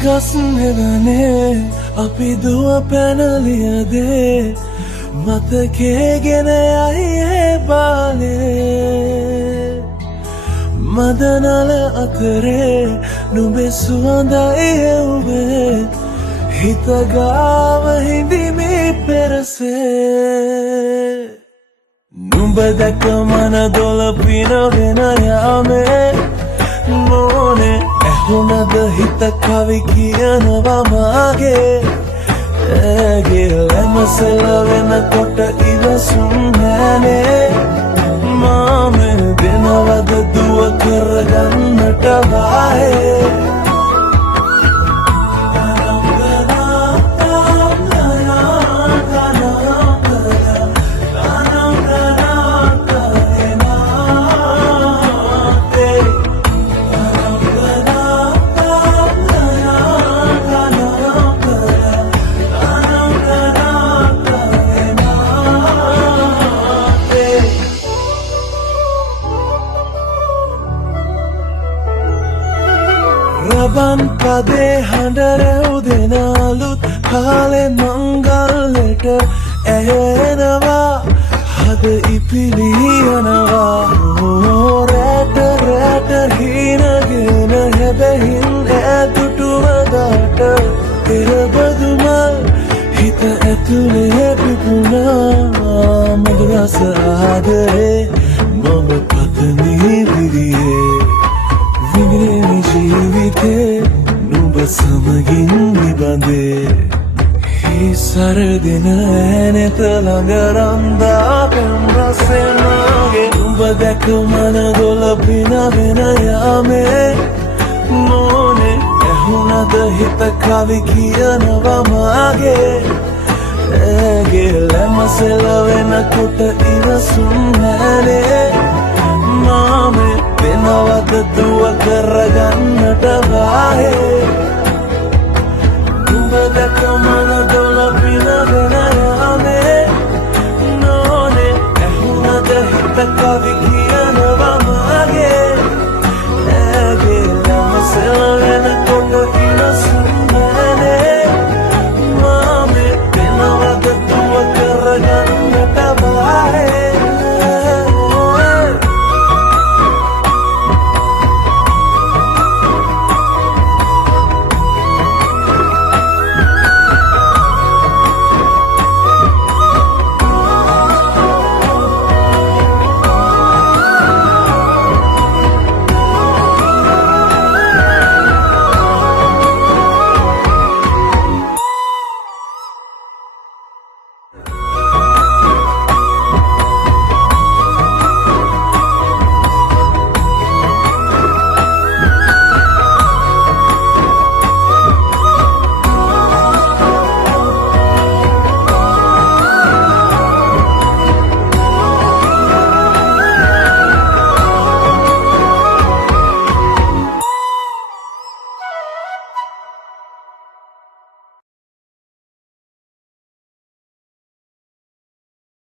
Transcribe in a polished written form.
ගස් නෙවනේ අපි දුව පැනලියදේ මතකේගෙන යයි බාලේ මදනල අතරේ නුඹේ සුවඳයි එව්වේ හිතගාව හිඳිමි පෙරසේ නුඹ දැක මන දොළ පිනවෙන යාමේ මොනේ ඇහුණද හිත කවි කියනවා මාගේ ඇගේ ලැමසල වෙනකොට ඉවසුම් නෑනේ මාමේ දෙනවද දුව කරගන්නට වායේ රබන් පදේ හඬ රැව් දෙන අලුත් කාලේ මංගල්ලට ඇය එනවා හද ඉපිලි යනවා රැට රැට හීනගෙන හැබැහින් ඈදුටුවදාට පෙරබදුමල් හිත ඇතුලේ පිපුණා මధుර රස ආදරේ මම පතමි විරියේ විඳින ජීවිතේ නුඹ සමගින් නිබඳේ හිසරදින ඇනෙත ළඟ රන්දා පෙම් රසේ මාගේ නුඹ දැක මන දොළ පිනවෙන යාමේ මොනේ ඇහුණද හිත කවි කියනවා මාගේ ඇගේ ලැමසෙල වෙනකොට ඉවසුම් නෑනේ මාමේ වෙනවද දුව කරගන්නට වායේ නුඹ දැක මන දොළ පිනවෙන යාමේ නොනේ ඇහුණද හිත කවි